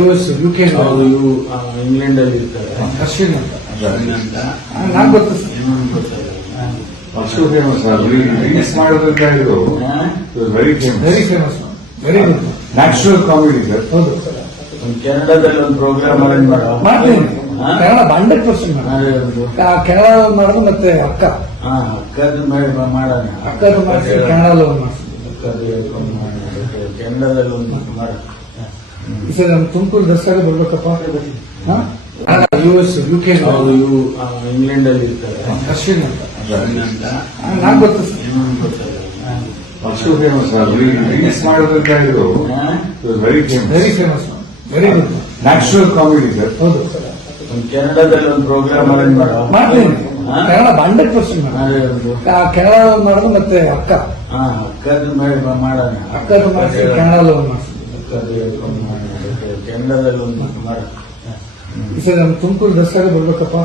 US, UK ಅವರು England ಅಲ್ಲಿ ಇರ್ತಾರೆ. ಅಶ್ವಿನ್ ಅಂತ ಅಂತ ನಾನ್ ಗೊತ್ತು ಸರ್. ಇನ್ನೊಂದು ಗೊತ್ತಲ್ಲ. ಅಷ್ಟು ಫೇಮಸ್ ರೀಲ್ಸ್ ಮಾಡೋದ್ರಿಂದ ಇದು very famous, very famous, very good. Natural comedy sir. ಹೌದು ಒಂದು ಕೆನಡಾದಲ್ಲಿ ಒಂದು ಪ್ರೋಗ್ರಾಮ್ ಅರೇಂಜ್ ಮಾಡೋ ಮಾಡ್ತೀನಿ. ಕನ್ನಡ 100% ಕೆನಡಾ ಮಾಡೋದು ಮತ್ತೆ ಅಕ್ಕ ಅಕ್ಕದ ಮಾಡೋಣ. ಅಕ್ಕದು ಮಾಡಿಸಿ ಕೆನಡಾದಲ್ಲಿ ಒಂದು ಮಾಡಿಸಿ. ಕೆನಡಾದಲ್ಲಿ ಒಂದು ಮಾಡ. ಈ ಸರಿ ನಮ್ಮ ತುಮಕೂರು ದಸರಾಗೆ ಬರ್ಬೇಕಪ್ಪ. US, UK ಅವರು ಇಂಗ್ಲೆಂಡ್ ಅಲ್ಲಿ ಇರ್ತಾರೆ. ಅಶ್ವಿನ್ ಅಂತ ಅಂತ ನಾನ್ ಗೊತ್ತು ಸರ್. ಇನ್ನೊಂದು ಗೊತ್ತಲ್ಲ. ಅಷ್ಟು ಫೇಮಸ್ ರೀಲ್ಸ್ ಮಾಡೋದ್ರಿಂದ ಇದು very famous, very famous, very good. Natural comedy sir. ಹೌದು ಒಂದು ಕೆನಡಾದಲ್ಲಿ ಒಂದು ಪ್ರೋಗ್ರಾಮ್ ಅರೇಂಜ್ ಮಾಡೋ ಮಾಡ್ತೀನಿ. ಕನ್ನಡ 100% ಕೆನಡಾ ಮಾಡೋದು ಮತ್ತೆ ಅಕ್ಕ ಅಕ್ಕದ ಮಾಡೋಣ. ಅಕ್ಕದು ಮಾಡಿಸಿ ಕೆನಡಾದಲ್ಲಿ ಒಂದು ಮಾಡಿಸಿ. ಕೆನಡಾದಲ್ಲಿ ಒಂದು ಮಾಡ. ಈ ಸರಿ ನಮ್ಮ ತುಮಕೂರು ದಸರಾಗೆ ಬರ್ಬೇಕಪ್ಪ.